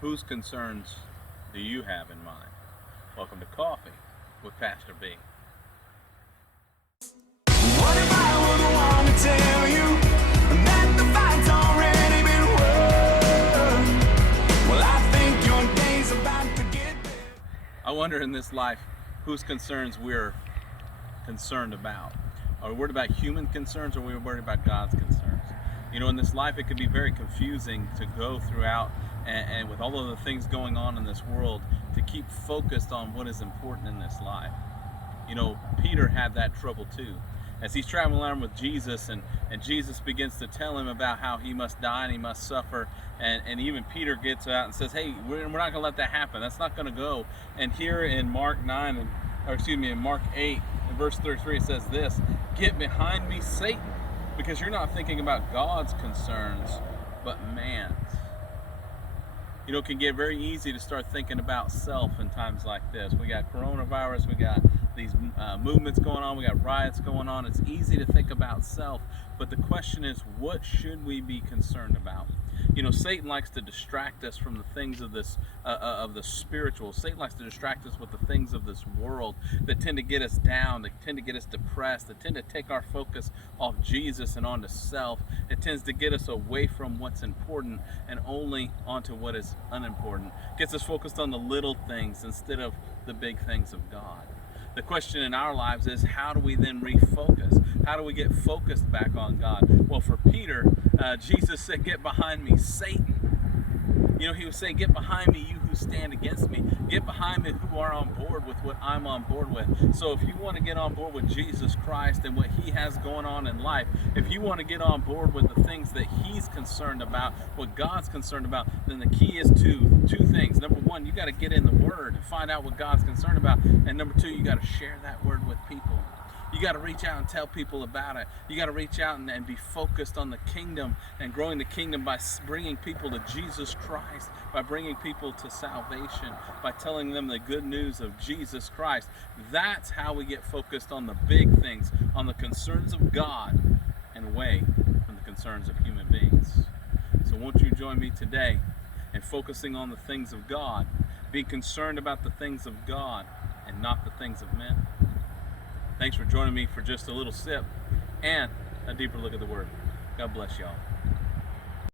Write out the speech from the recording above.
Whose concerns do you have in mind? Welcome to Coffee with Pastor B. What if I were the one to tell you that the fight's already been won? Well, I think your day's about to get better. I wonder in this life whose concerns we're concerned about. Are we worried about human concerns, or are we worried about God's concerns? You know, in this life, it can be very confusing to go throughout and with all of the things going on in this world, to keep focused on what is important in this life. You know, Peter had that trouble too. As he's traveling around with Jesus, and Jesus begins to tell him about how he must die and he must suffer, and even Peter gets out and says, hey, we're not going to let that happen. That's not going to go. And here in Mark 9, in Mark 8, in verse 33, it says this: get behind me, Satan, because you're not thinking about God's concerns, but man's. You know, it can get very easy to start thinking about self in times like this. We got coronavirus, we got these movements going on, we got riots going on. It's easy to think about self, but the question is, what should we be concerned about? You know, Satan likes to distract us from the things of this, of the spiritual. Satan likes to distract us with the things of this world that tend to get us down, that tend to get us depressed, that tend to take our focus off Jesus and onto self. It tends to get us away from what's important and only onto what is unimportant. Gets us focused on the little things instead of the big things of God. The question in our lives is, how do we then refocus? How do we get focused back on God? Well, for Peter, Jesus said, get behind me, Satan. You know, he was saying, get behind me, you who stand against me. Get behind me who are on board with what I'm on board with. So if you want to get on board with Jesus Christ and what he has going on in life, if you want to get on board with the things that he's concerned about, what God's concerned about, then the key is two things. Number one, you got to get in the Word and find out what God's concerned about. And number two, you got to share that Word with people. You got to reach out and tell people about it. You got to reach out and be focused on the kingdom and growing the kingdom by bringing people to Jesus Christ, by bringing people to salvation, by telling them the good news of Jesus Christ. That's how we get focused on the big things, on the concerns of God, and away from the concerns of human beings. So won't you join me today in focusing on the things of God, being concerned about the things of God and not the things of men? Thanks for joining me for just a little sip and a deeper look at the Word. God bless y'all.